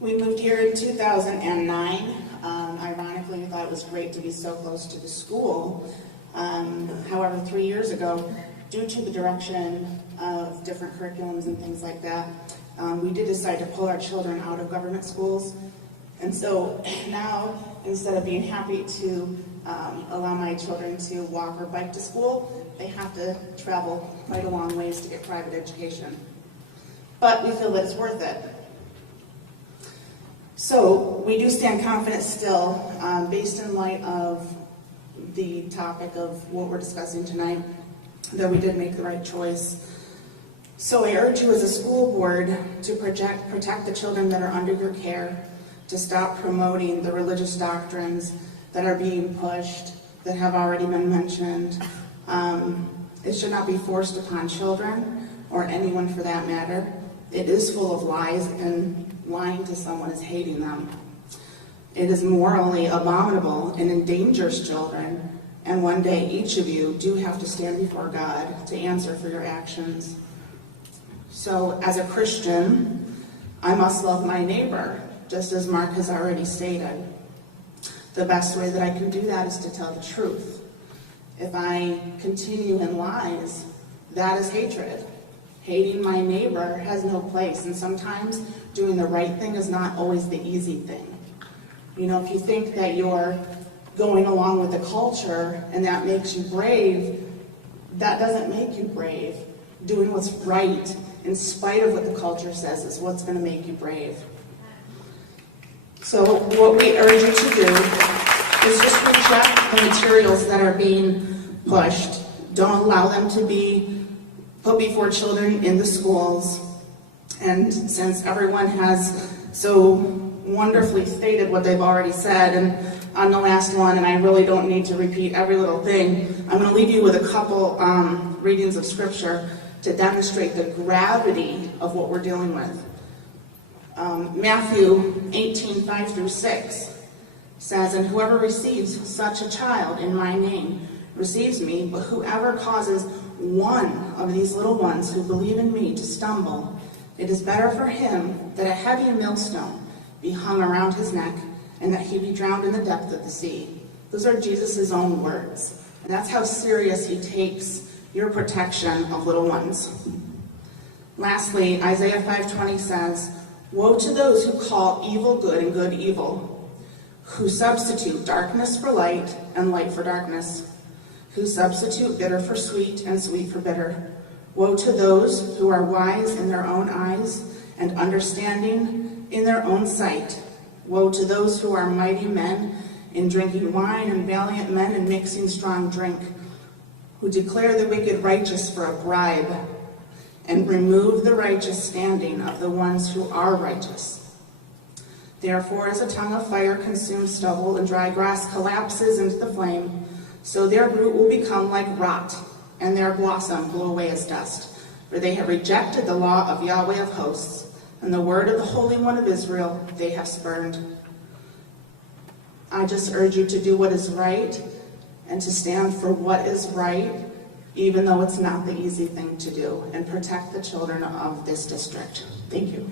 We moved here in 2009. Ironically, we thought it was great to be so close to the school. However, 3 years ago, due to the direction of different curriculums and things like that, we did decide to pull our children out of government schools. And so now, instead of being happy to allow my children to walk or bike to school, they have to travel quite a long ways to get private education. But we feel that it's worth it. So we do stand confident still, based in light of the topic of what we're discussing tonight, that we did make the right choice. So I urge you as a school board to protect the children that are under your care, to stop promoting the religious doctrines that are being pushed, that have already been mentioned. It should not be forced upon children, or anyone for that matter. It is full of lies, and lying to someone is hating them. It is morally abominable and endangers children, and one day each of you do have to stand before God to answer for your actions. So as a Christian, I must love my neighbor, just as Mark has already stated. The best way that I can do that is to tell the truth. If I continue in lies, that is hatred. Hating my neighbor has no place, and sometimes doing the right thing is not always the easy thing. You know, if you think that you're going along with the culture and that makes you brave, that doesn't make you brave. Doing what's right in spite of what the culture says is what's going to make you brave. So what we urge you to do is just reject the materials that are being pushed. Don't allow them to be put before children in the schools. And since everyone has so wonderfully stated what they've already said, and on the last one, and I really don't need to repeat every little thing, I'm going to leave you with a couple readings of scripture to demonstrate the gravity of what we're dealing with. Matthew 18:5-6 says, "And whoever receives such a child in my name receives me, but whoever causes one of these little ones who believe in me to stumble, it is better for him that a heavy millstone be hung around his neck and that he be drowned in the depth of the sea." Those are Jesus' own words. And that's how serious he takes your protection of little ones. Lastly, Isaiah 5:20 says, "Woe to those who call evil good and good evil, who substitute darkness for light and light for darkness, who substitute bitter for sweet and sweet for bitter. Woe to those who are wise in their own eyes and understanding in their own sight. Woe to those who are mighty men in drinking wine and valiant men in mixing strong drink, who declare the wicked righteous for a bribe and remove the righteous standing of the ones who are righteous. Therefore, as a tongue of fire consumes stubble and dry grass collapses into the flame, so their root will become like rot, and their blossom blow away as dust. For they have rejected the law of Yahweh of hosts, and the word of the Holy One of Israel they have spurned." I just urge you to do what is right and to stand for what is right, even though it's not the easy thing to do, and protect the children of this district. Thank you.